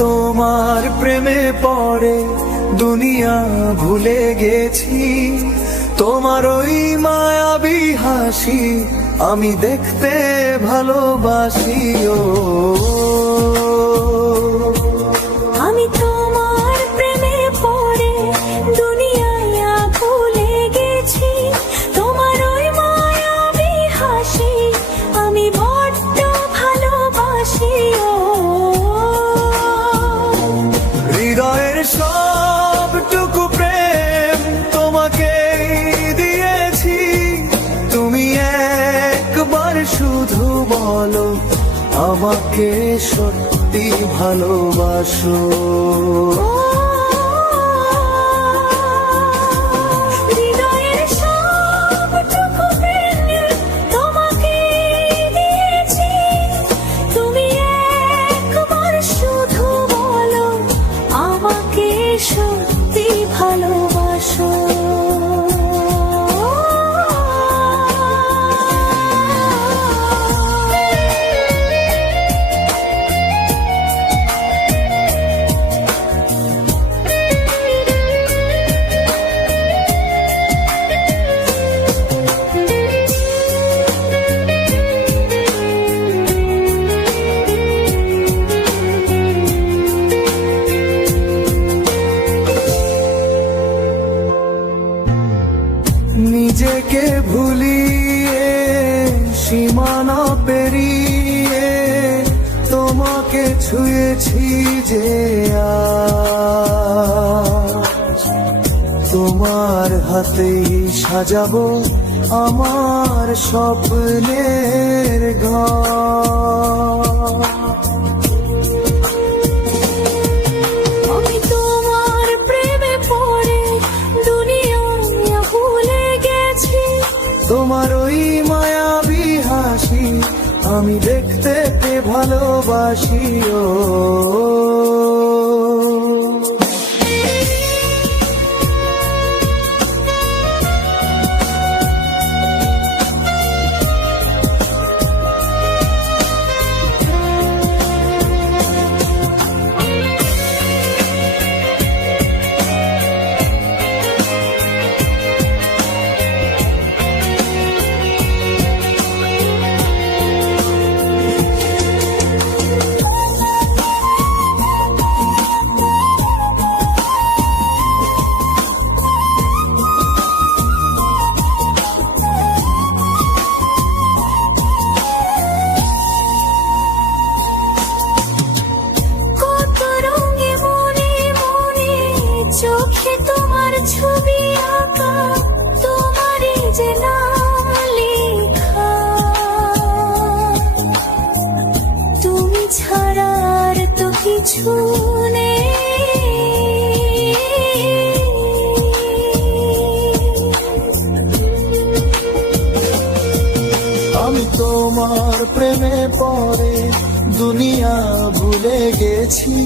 তোমার প্রেমে পড়ে দুনিয়া ভুলে গেছি, তোমার ওই মায়াবী হাসি আমি দেখতে ভালোবাসি। ও আমি তোমার প্রেমে পড়ে দুনিয়ায় ভুলে গেছি, তোমার ওই মায়াবী হাসি আমি বড্ড ভালোবাসি। ও হৃদয়ের সবটুকু প্রেম তোমাকে দিয়েছি, তুমি একবার শুধু বলো আমাকে সত্যি ভালোবাসো। হৃদয়ের সবটুকু প্রেম তোমাকে দিয়েছি, তুমি একবার শুধু বলো আমাকে সত্যি ভালোবাসো। নিজেকে ভুলিয়ে সীমানা পেরিয়ে তোমাকে ছুঁয়েছি যে আজ, তোমার হাতেই সাজাবো আমার স্বপ্নের ঘর। আমি তোমার প্রেমে পড়ে দুনিয়ায় ভুলে গেছি, তোমার ওই মায়াবী হাসি আমি দেখতে ভালোবাসি। ও কত রঙে মনে মনে চোখে তোমার ছবি আঁকা, তোমারই যে নাম লেখা, তুমি ছাড়া আর তো কিছু নেই। আমি তোমার প্রেমে পড়ে দুনিয়া ভুলে গেছি,